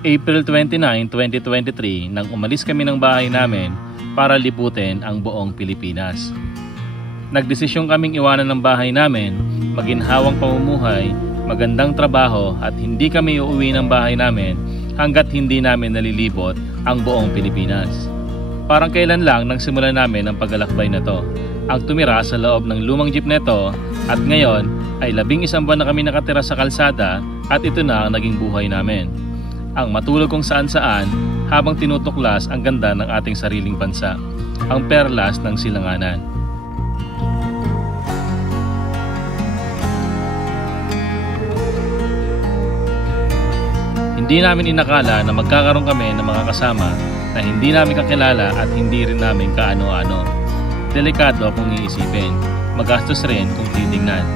April 29, 2023 nang umalis kami ng bahay namin para liputin ang buong Pilipinas. Nagdesisyon kaming iwanan ng bahay namin, maginhawang pamumuhay, magandang trabaho at hindi kami uuwi ng bahay namin hanggat hindi namin nalilibot ang buong Pilipinas. Parang kailan lang nang simulan namin ang paglalakbay na to. Ang tumira sa loob ng lumang jeep neto at ngayon ay 11 buwan na kami nakatira sa kalsada at ito na ang naging buhay namin. Ang matulog kung saan-saan habang tinutuklas ang ganda ng ating sariling bansa, ang perlas ng silanganan. Hindi namin inakala na magkakaroon kami ng mga kasama na hindi namin kakilala at hindi rin namin kaano-ano. Delikado kung iisipin, magastos rin kung titingnan.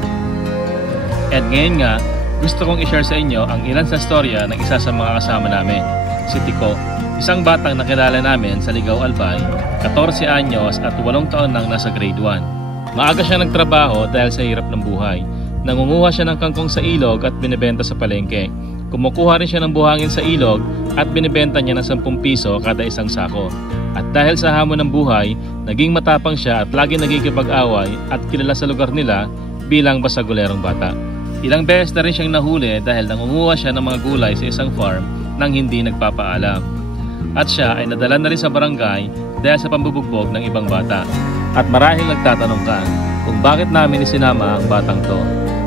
At ngayon nga, gusto kong i-share sa inyo ang ilan sa storya ng isa sa mga kasama namin, si Tico, isang batang nakilala namin sa Ligao Albay, 14 anyos at 8 taon nang nasa grade 1. Maaga siya nagtrabaho dahil sa hirap ng buhay. Nangunguha siya ng kangkong sa ilog at binibenta sa palengke. Kumukuha rin siya ng buhangin sa ilog at binibenta niya ng 10 piso kada isang sako. At dahil sa hamon ng buhay, naging matapang siya at lagi nagkikipag-away at kilala sa lugar nila bilang basagulerong bata. Ilang beses na rin siyang nahuli dahil nangunguha siya ng mga gulay sa isang farm nang hindi nagpapaalam. At siya ay nadala na rin sa barangay dahil sa pambubugbog ng ibang bata. At marahil nagtatanong ka kung bakit namin isinama ang batang to.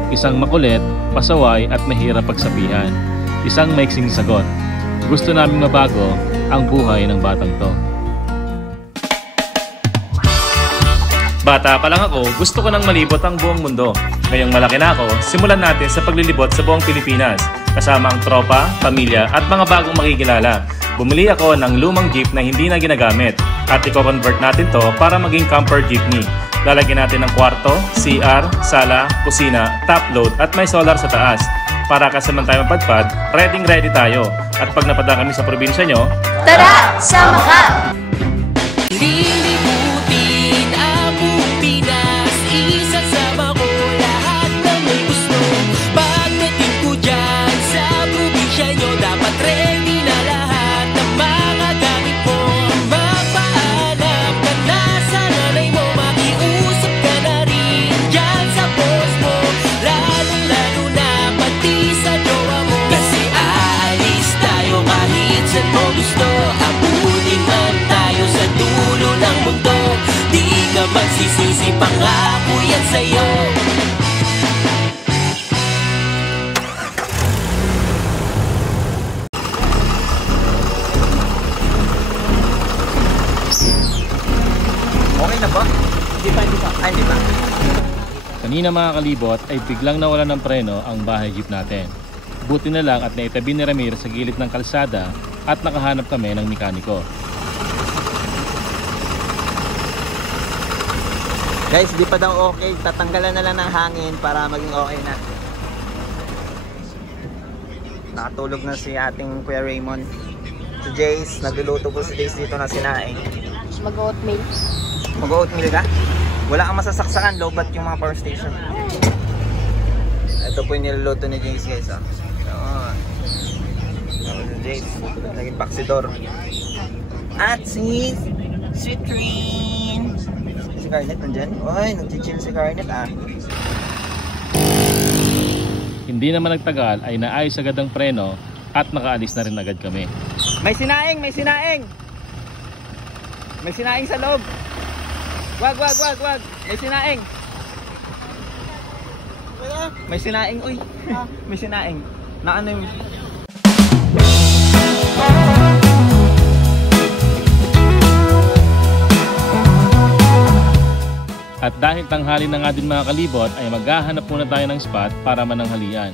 Isang makulit, pasaway at mahirap pagsabihan. Isang maiksing sagot. Gusto naming mabago ang buhay ng batang to. Bata pa lang ako, gusto ko nang malibot ang buong mundo. Ngayong malaki na ako, simulan natin sa paglilibot sa buong Pilipinas. Kasama ang tropa, pamilya at mga bagong makikilala. Bumili ako ng lumang jeep na hindi na ginagamit at i-convert natin to para maging camper jeepney. Lalagyan natin ng kwarto, CR, sala, kusina, top load at may solar sa taas. Para kasaman tayo mapadpad, ready tayo. At pag napadaan kami sa probinsya nyo, tara! Sama ka! Lilibutin ang buong Pinas, isasama ko lahat ng may gusto. Pagdating ko dyan sa probinsya nyo, dapat ready na lahat ng mga gamit mo. Magpaalam ka na sa nanay mo, makiusap ka na rin dyan sa boss mo. Lalong-lalo na pati sa jowa mo, kasi aalis tayo kahit saan mo gusto. Abutin man tayo sa dulo ng mundo, di ka magsisisi, pangako yan sa'yo. Okay na ba? Hindi pa. Ay, hindi pa. kanina mga kalibot ay biglang nawalan ng preno ang bahay jeep natin. Buti na lang at naitabi ni Ramir sa gilid ng kalsada at nakahanap kami ng mekaniko. Guys, di pa daw okay. Tatanggalan na lang ng hangin para maging okay na. Nakatulog na si ating Kuya Raymond. Si Jace, nagluluto po si Jace dito na sinaing. Mag-oatmeal. Mag-oatmeal ka? Wala kang masasaksakan, low-bat yung mga power station. Ito po yung niluluto ni Jace, guys. Si Jace, naging baksidor. At si Sweet Dream. Si Garnet nandyan? Uy, nag-chill si Garnet Hindi naman nagtagal ay naayos agad ang preno at nakaalis na rin agad kami. May sinaing! May sinaing! May sinaing sa loob! Wag! May sinaing! May sinaing, uy! May sinaing! Na ano yung... At dahil tanghali na nga din mga kalibot ay maghahanap muna tayo ng spot para mananghalian.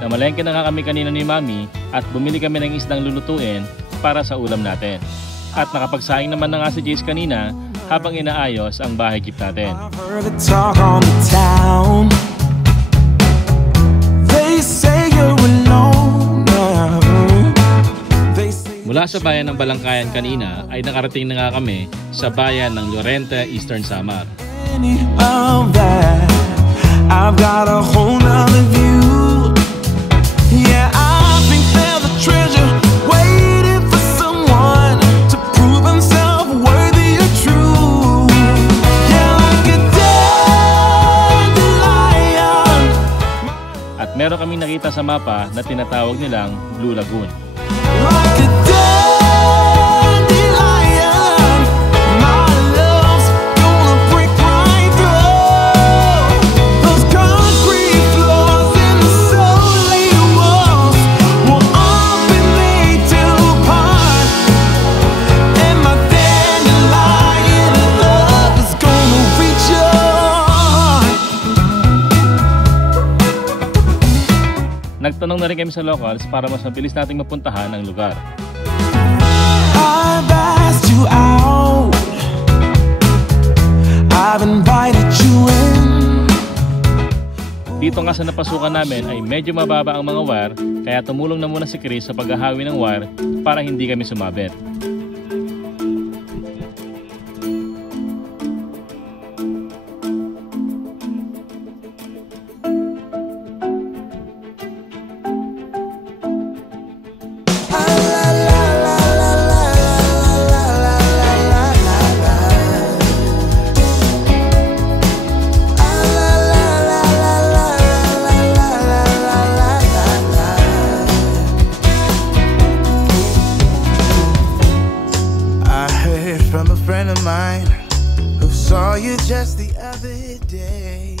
Namalengke na nga kami kanina ni Mami at bumili kami ng isdang lulutuin para sa ulam natin. At nakapagsaing naman na nga si Jace kanina habang inaayos ang bahay jeep natin. Mula sa bayan ng Balangkayan kanina ay nakarating na nga kami sa bayan ng Llorente, Eastern Samar. I've got a whole nother view. Yeah, I think there's a treasure waiting. meron kaming nakita sa mapa na tinatawag nilang Blue Lagoon. Like a dandelion, my love's gonna break right through those concrete floors and the solid walls will all be made to part, and my dandelion love is gonna reach your heart. Nagtanong na rin kami sa locals para mas mabilis nating mapuntahan ang lugar. I've asked you out, I've invited you in. Dito nga sa napasukan namin ay medyo mababa ang mga wire, kaya tumulong na muna si Chris sa paghahawi ng wire para hindi kami sumabit. From a friend of mine who saw you just the other day.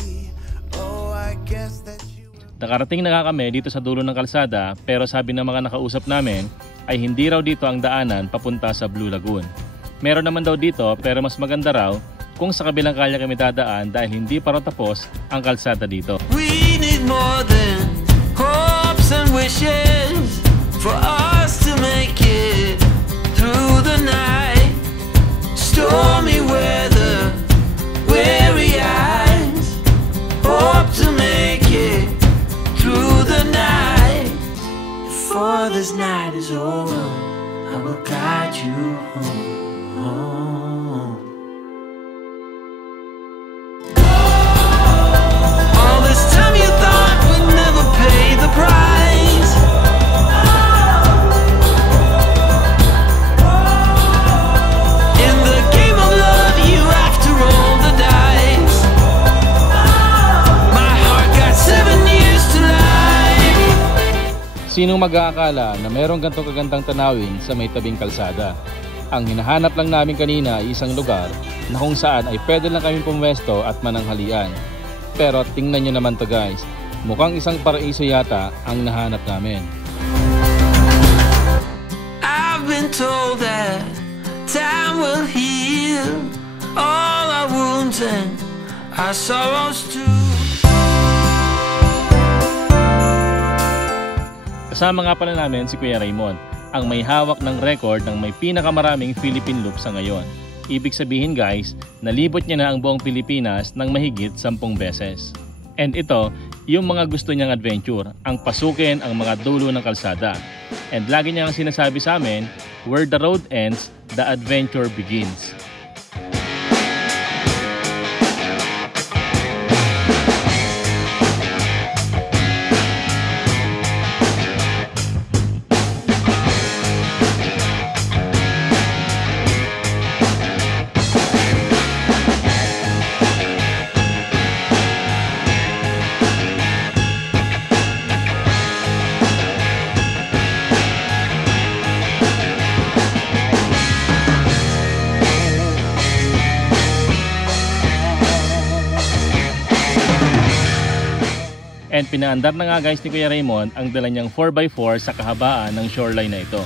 Oh, I guess that you... Nakarating na nga kami dito sa dulo ng kalsada, pero sabi ng mga nakausap namin ay hindi raw dito ang daanan papunta sa Blue Lagoon. Meron naman daw dito, pero mas maganda raw kung sa kabilang kalye kami dadaan dahil hindi pa raw tapos ang kalsada dito. We need more than hopes and wishes for us to make it through the night. Stormy weather, weary eyes, hope to make it through the night. Before this night is over, I will guide you home. All this time you thought we'd never pay the price. Sinong mag-aakala na merong gantong kagandang tanawin sa may tabing kalsada? Ang hinahanap lang namin kanina ay isang lugar na kung saan ay pwede lang kami pumwesto at mananghalian. Pero tingnan nyo naman to guys, mukhang isang paraiso yata ang nahanap namin. I've been told that time will heal all our wounds and our sorrows too. Kasama nga pala namin si Kuya Raymond, ang may hawak ng record ng may pinakamaraming Philippine loop sa ngayon. Ibig sabihin guys, nalibot niya na ang buong Pilipinas ng mahigit 10 beses. And ito, yung mga gusto niyang adventure, ang pasukin ang mga dulo ng kalsada. And lagi niyang sinasabi sa amin, where the road ends, the adventure begins. And pinaandar na nga guys ni Kuya Raymond ang dala niyang 4x4 sa kahabaan ng shoreline na ito.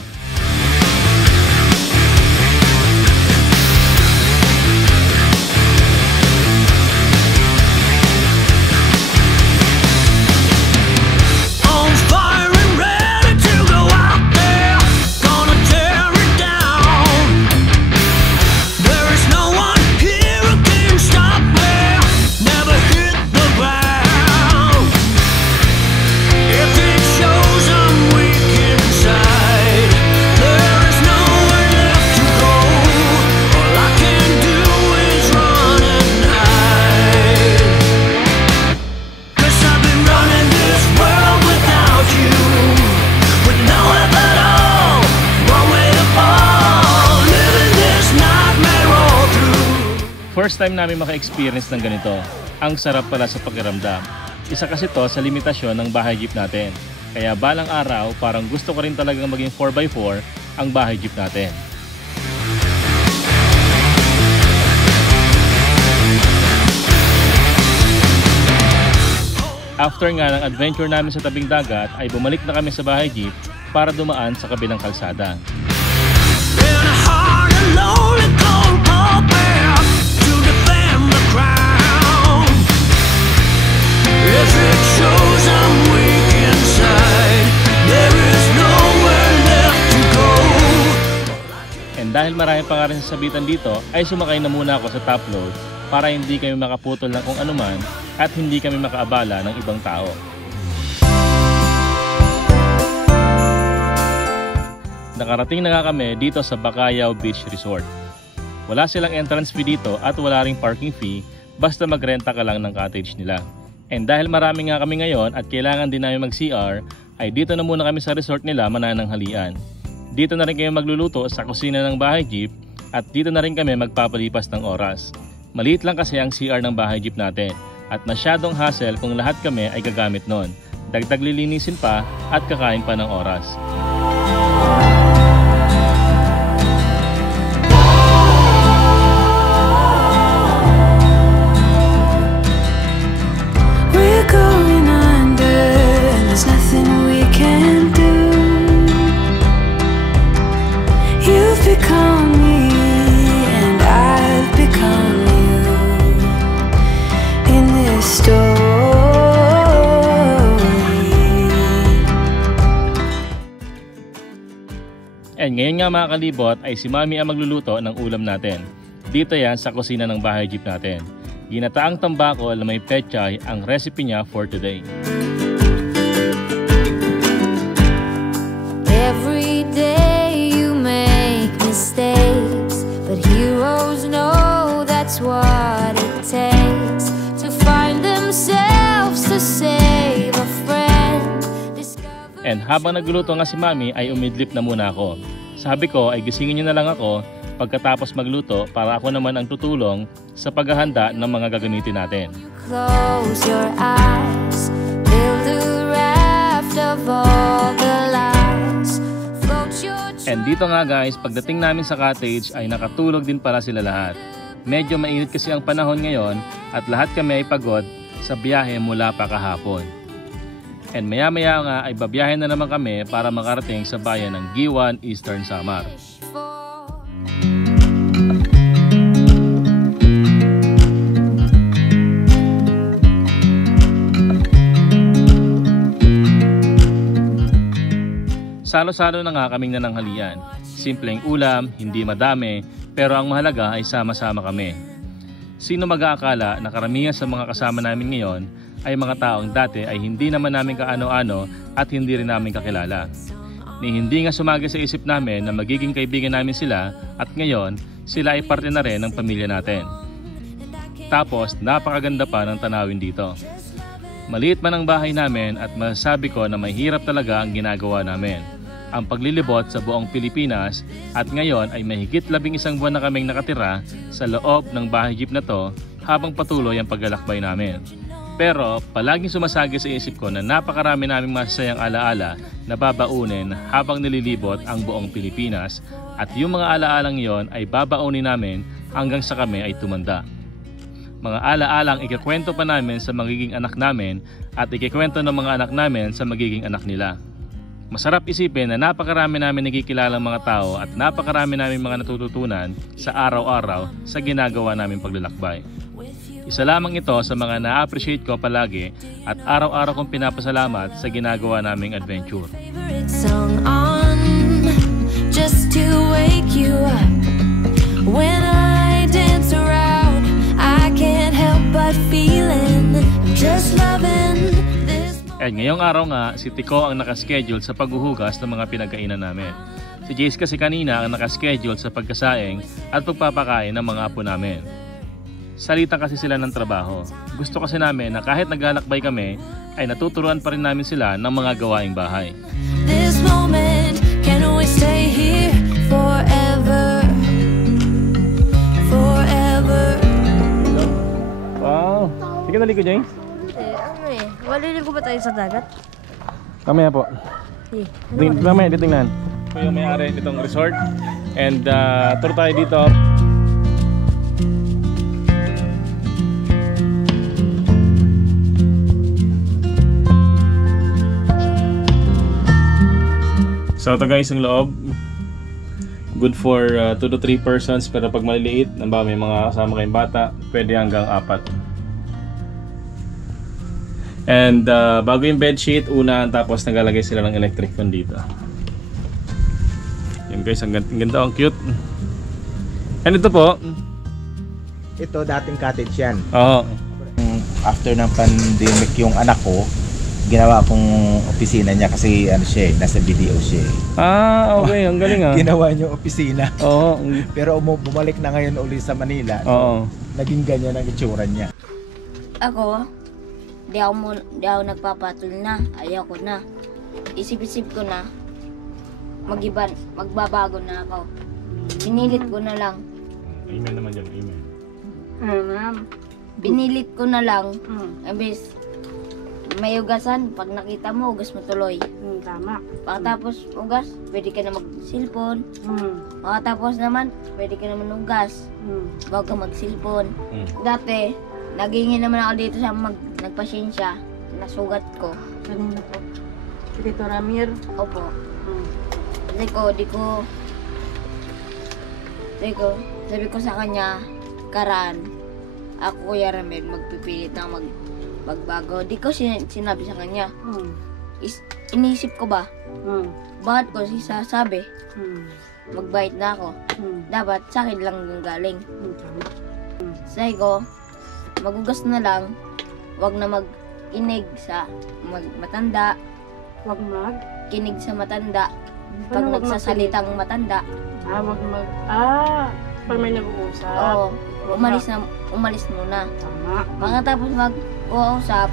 First time namin maka-experience ng ganito. Ang sarap pala sa pakiramdam. Isa kasi to sa limitasyon ng bahay jeep natin. Kaya balang araw, parang gusto ko rin talagang maging 4x4 ang bahay jeep natin. After nga ng adventure namin sa tabing dagat ay bumalik na kami sa bahay jeep para dumaan sa kabilang kalsada. And dahil marami pa nga rin sasabitan dito ay sumakay na muna ako sa top load para hindi kami makaputol ng kung anuman at hindi kami makaabala ng ibang tao. Nakarating na nga kami dito sa Bacayao Beach Resort. Wala silang entrance fee dito at wala ring parking fee, basta magrenta ka lang ng cottage nila. And dahil marami nga kami ngayon at kailangan din namin mag-CR, ay dito na muna kami sa resort nila manananghalian. Dito na rin kayo magluluto sa kusina ng bahay jeep at dito na rin kami magpapalipas ng oras. Maliit lang kasi ang CR ng bahay jeep natin at masyadong hassle kung lahat kami ay gagamit nun. Dagdag lilinisin pa at kakain pa ng oras. We're going under and there's nothing we can do. You've become me and I've become you in this story. And ngayon nga mga kalibot ay si Mami ang magluluto ng ulam natin. Dito yan sa kusina ng bahay jeep natin. Ginataang tambakol na may pechay ang recipe niya for today. Every day you make mistakes, but heroes know that's what it takes to find themselves to save a friend. And habang nagluluto nga si Mami ay umidlip na muna ako. Sabi ko ay gisingin niyo na lang ako pagkatapos magluto para ako naman ang tutulong sa paghahanda ng mga gagamitin natin. Close your eyes, build a raft of all the lies. And dito nga guys, pagdating namin sa cottage ay nakatulog din pala sila lahat. Medyo mainit kasi ang panahon ngayon at lahat kami ay pagod sa biyahe mula pa kahapon. And maya maya nga ay babiyahe na naman kami para makarating sa bayan ng Giwan, Eastern Samar. Salo-salo na nga kaming nananghalian. Simpleng ulam, hindi madami, pero ang mahalaga ay sama-sama kami. Sino mag-aakala na karamihan sa mga kasama namin ngayon ay mga taong dati ay hindi naman namin kaano-ano at hindi rin namin kakilala. Ni hindi nga sumagi sa isip namin na magiging kaibigan namin sila at ngayon sila ay parte na rin ng pamilya natin. Tapos napakaganda pa ng tanawin dito. Maliit man ang bahay namin at masasabi ko na mahirap talaga ang ginagawa namin. Ang paglilibot sa buong Pilipinas at ngayon ay mahigit 11 buwan na kaming nakatira sa loob ng bahay jeep na to habang patuloy ang paglalakbay namin. Pero palaging sumasagi sa isip ko na napakarami naming masasayang alaala na babaunin habang nililibot ang buong Pilipinas at yung mga alaalang yon ay babaunin namin hanggang sa kami ay tumanda. Mga alaalang ikikwento pa namin sa magiging anak namin at ikikwento ng mga anak namin sa magiging anak nila. Masarap isipin na napakarami namin nakikilalang mga tao at napakarami namin mga natututunan sa araw-araw sa ginagawa namin paglalakbay. Isa lamang ito sa mga na-appreciate ko palagi at araw-araw kong pinapasalamat sa ginagawa naming adventure. Favorite song on, just to wake you up. When I dance around, I can't help but feeling I'm just loving this. At ngayong araw nga, si Tico ang nakaschedule sa paghuhugas ng mga pinagkainan namin. Si Jace kasi kanina ang nakaschedule sa pagkasaing at pagpapakain ng mga apo namin. Salita kasi sila ng trabaho. Gusto kasi namin na kahit naglalakbay kami, ay natuturuan pa rin namin sila ng mga gawaing bahay. This moment, can we stay here forever? Forever. Wow! Sige na ligo, James. Maliligo ba tayo sa dagat? Mamaya po. Eh, Mamaya titingnan. Ito yung may-ari nitong resort. And tour tayo dito. So ito guys ang loob. Good for 2 to 3 persons, pero pag maliliit, namba may mga kasama kayong bata, pwede hanggang 4. And bago yung bedsheet, unahan, tapos nagalagay sila ng electric fan dito. Yan guys, ang ganda, ang cute. And ito po. Ito dating cottage yan. Oo. After ng pandemic yung anak ko, ginawa kong opisina niya kasi ano siya, nasa video siya. Ah, okay, ang galing ah. Ginawa niyo opisina. Oo. Pero bumalik na ngayon uli sa Manila. Oo. Naging ganyan ang itsura niya. Ako, di ako nagpapatul na. Ayaw ko na. Isip-isip ko na, magbabago na ako. Pinilit ko na lang. Amen naman dyan, amen. Binilit ko na lang. Imbes, may ugasan. Pag nakita mo, ugas mo tuloy. Tama. Pagkatapos ugas, pwede ka na mag-cellphone. Pagkatapos naman, pwede ka naman ugas. Bago ka mag-cellphone. Dati, nagingin naman ako dito sa nagpasyensya. Nasugat ko. Kanina po. Dito Ramir. Opo. Sabi ko sa kanya, Karan, ako Kuya Ramir, magpipilit na magbago. Di ko sinabi sa kanya. Inisip ko ba? Bakit ko sasabi? Magbait na ako. Dapat sa akin lang yung galing. Sabi ko, magugas na lang, wag na mag-inig sa matanda. Wag Kinig sa matanda. Pag nagsasalitang matanda. Pag may nag-uusap. Oo. Umalis muna. Tama. Pagkatapos mag-uusap,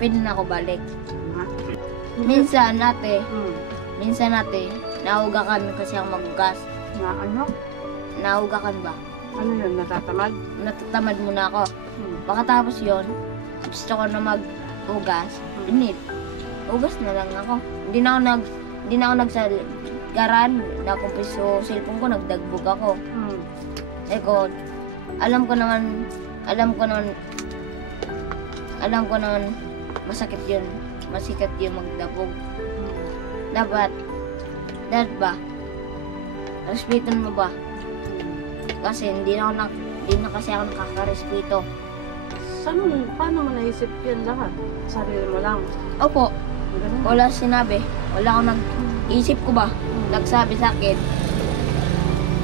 pwede na ako balik. Tama. Minsan ate, naugakan kasi ako magugas. Na ano? Naugakan ba? Ano yun? Natatamad? Natatamad muna ako. Pagkatapos yon, gusto ko na mag-ugas. Ugas na lang ako. Hindi na ako nagsagaran. Nakumpis ko cellphone ko, nagdagbog ako. Eko, alam ko naman masakit yun. Masikat yun magdabog. Dapat ba? Respetan mo ba? Kasi hindi na kasi ako nakaka-respeto. Paano mo naisip yan lahat? Sarili mo lang. Opo. Wala sinabi. Wala akong nag-isip ko ba? Nagsabi sa akin.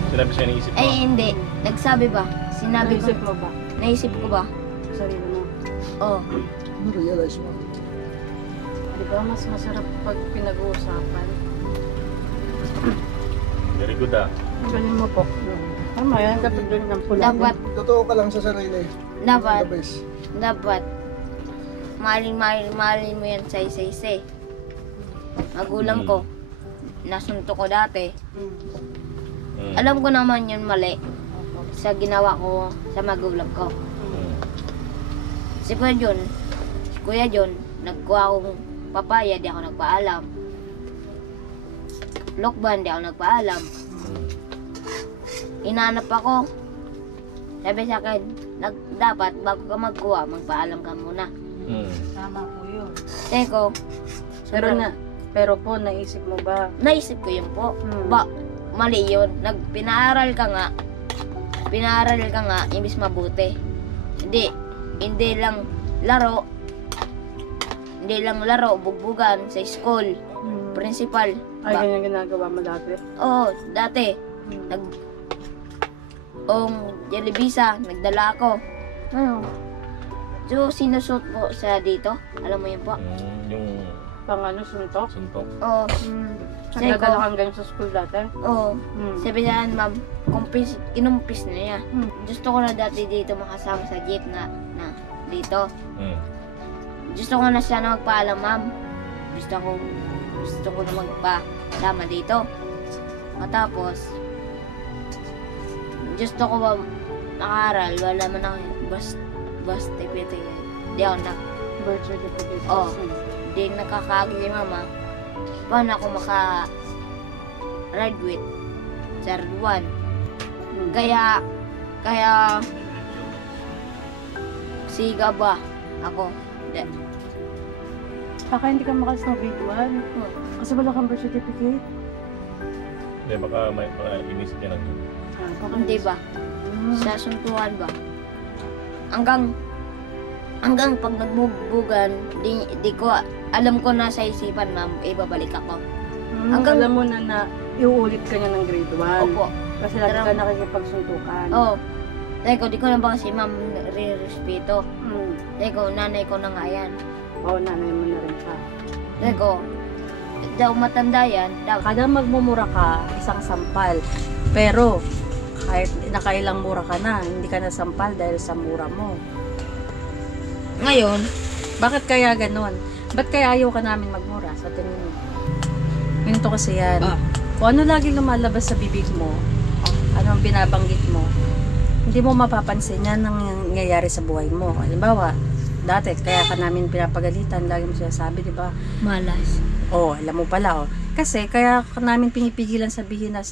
Sinabi siya naisip mo? Eh, hindi. Nagsabi ba? Sinabi ko. Naisip mo ba? Naisip ko ba? Sarili mo. Oo. Realize mo. Di ba mas masarap pag pinag-uusapan? Very good ah. Galing mo po. Tama yan, kapag doon ng pula. Dapat, Totoo ka lang sa sarili. dapat, mahalin mo yan sa isa-isa. Magulang ko, nasunto ko dati. Alam ko naman yun mali sa ginawa ko sa magulang ko. Si Kuya John, nagkuha akong papaya, di ako nagpaalam. Lokban, di ako nagpaalam. Inanap ako. Sabi sa akin, dapat bago ka magkuha, magpaalam ka muna. Tama po yun. Teko, Pero po, naisip mo ba? naisip ko yun po. Mali yun. Pinaaral ka nga, imbis mabuti. Hindi lang laro, bugbugan sa school, principal. Ay, ganyan ginagawa mo dati? Oo, dati. Jelibisa, nagdala ako. So, sinusot po sa dito. Alam mo yun po? Yung Suntok? suntok. Oo. Nagdadala kang ganyan sa school dati? Oo. Sabi niya, ma'am, inumpis na niya. Gusto ko na dati dito makasama sa jeep na dito. Gusto ko na siya na magpaalam, ma'am. Gusto ko na magpasama dito. Matapos, gusto ko ba makaaral? Wala man ako. birth certificate. Di ako Birth certificate. Oh. Di nakakaagi kay mama. Paano ako maka-graduate sa R1? Kaya siga ba ako? Baka hindi ka makalas ng grade 1. Kasi wala kang birth certificate. Hindi, baka inisip niya lang yun. Hindi ba? Sa suntuhan ba? Hanggang pag nagbubugan, di ko, alam ko na sa isipan, ma'am, ibabalik ako. Alam mo na iuulit ka niya ng grade 1. Opo. Kasi lagi ka nakikipagsuntukan. Oo. Dahil ko, di ko na ba kasi ma'am re-respeto. Dahil ko, nanay ko na nga yan. Oo, nanay mo na rin ka. Dahil ko, daw matanda yan, Kada magmumura ka, isang sampal. Pero, kahit nakailang mura ka na, hindi ka nasampal dahil sa mura mo. ngayon, Bakit kaya ganon? Ba't kaya ayaw ka namin magmura sa tingin mo? Ganito kasi yan. Kung ano lagi lumalabas sa bibig mo, anong binabanggit mo, hindi mo mapapansin yan ang nangyayari sa buhay mo. Halimbawa, dati kaya ka namin pinapagalitan, lagi mo sinasabi, di ba? malas. Alam mo pala, Kasi kaya ka namin pinipigilan sabihin na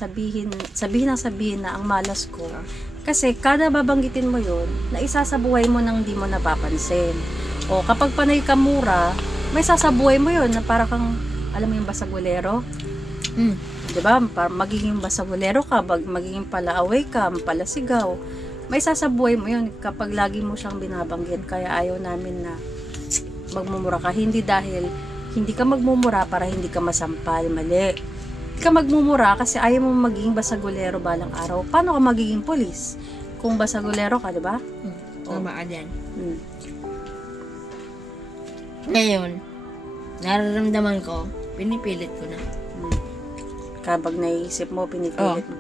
ang malas ko. Kasi kada babanggitin mo yun, na isa sa buhay mo nang di mo napapansin. O kapag panay ka mura, may sasabuhay mo yun na para kang, alam mo yung basagulero? Diba? Para magiging basagulero ka, magiging palaaway ka, palasigaw. May sasabuhay mo yun kapag lagi mo siyang binabanggit. Kaya ayaw namin na magmumura ka. Hindi dahil hindi ka magmumura para hindi ka masampal. Mali. Hindi ka magmumura kasi ayaw mo magiging basagulero balang araw. Paano ka magiging polis? Kung basagulero ka, diba? Tama ka dyan. Ngayon, nararamdaman ko, pinipilit ko na. Kapag naisip mo, pinipilit mo.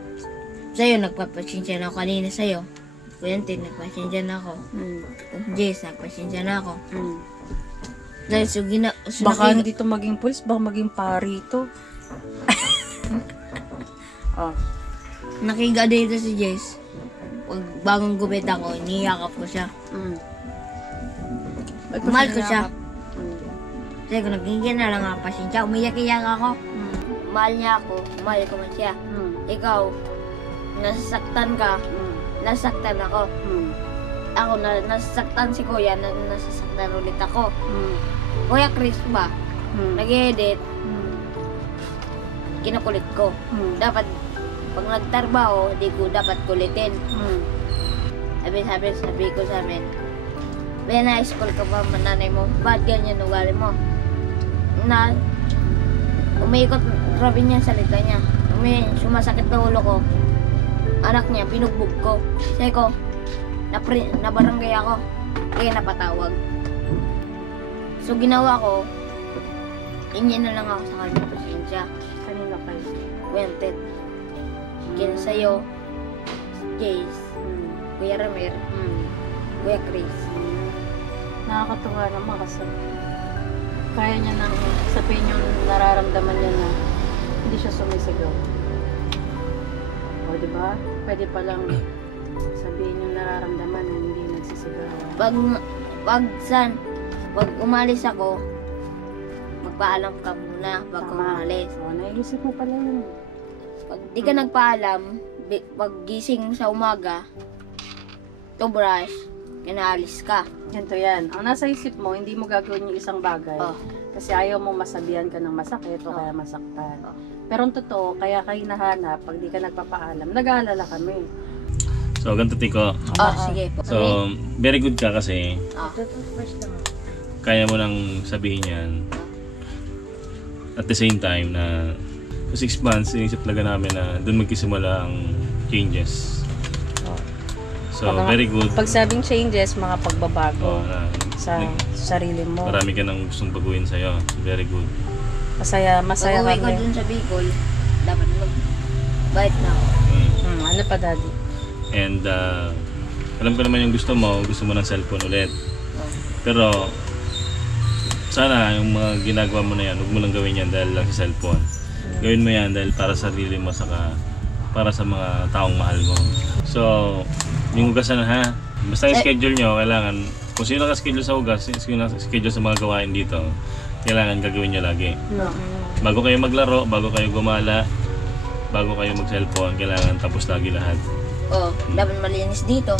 Sa'yo, nagpapasensya na ako kanina sa'yo. Kuyantin, nagpasensya na ako. Jace, nagpasensya na ako. Dahil Baka hindi to maging pulis, baka maging pari to. nakiga dito si Jace. Pag bagong gupit ako, niyakap ko siya. Mahal ko siya. Kasi kung nagiging na lang ang pasensya, umiyak-iyak ako. Mahal niya ako, mahal ko man siya. Ikaw, nasasaktan ka, nasasaktan ako. Ako, nasasaktan si Kuya, nasasaktan ulit ako. Kuya Chris ba, nag-edit, kinakulit ko. Dapat, pag nagtarbaho, di ko dapat kulitin. Sabi ko sa amin, may na-school ka ba mananay mo? Ba't ganyan ugali mo? Na, umiikot, grabe niya salita niya. Sumasakit na ulo ko. Anak niya, pinugbog ko. Sabi ko, nabarangay ako. Kaya napatawag. So, ginawa ko, ingin na lang ako sa kanya pasensya. Kanina kayo? Wanted. Kaya sa'yo, Jace, Kuya Ramir, Kuya Chris. Nakakatuwa naman kasi kaya niya nang sabihin yung nararamdaman niya na hindi siya sumisigaw. O, diba? Pwede palang sabihin yung nararamdaman na hindi nagsisigaw. Pag umalis ako, magpaalam ka muna bago umalis. O, naiisip mo pala yun. Pag di ka nagpaalam, pag gising sa umaga, toothbrush, kinaalis ka. Ganito yan. Ang nasa isip mo, hindi mo gagawin yung isang bagay. Kasi ayaw mo masabihan ka ng masakit o kaya masaktan. Pero ang totoo, kaya kayo nahanap, pag di ka nagpapaalam, nag-aalala kami. So, ganito Tiko. Sige po. So, very good ka kasi Toothbrush lang. kaya mo nang sabihin yan. At the same time na sa 6 months, inisip talaga namin na doon magkisimula ang changes. So, very good. Pag sabing changes, mga pagbabago sa sarili mo. Marami ka nang gustong baguhin sa'yo. Very good. Masaya Pag-uwi ko kami. dun sa Bicol, dapat mag-bite na ako. Ano pa, Daddy? And alam ko naman yung gusto mo ng cellphone ulit. Pero sana yung mga ginagawa mo na yan, huwag mo lang gawin yan dahil lang sa cellphone. Gawin mo yan dahil para sa sarili mo, saka para sa mga taong mahal mo. So, Yung hugasan ha. Basta yung schedule nyo, kailangan, kung sino naka-schedule sa hugas, sino naka-schedule sa mga gawain dito, kailangan gagawin nyo lagi. Bago kayo maglaro, bago kayo gumala, bago kayo mag-cellphone, kailangan tapos lagi lahat. Dapat malinis dito.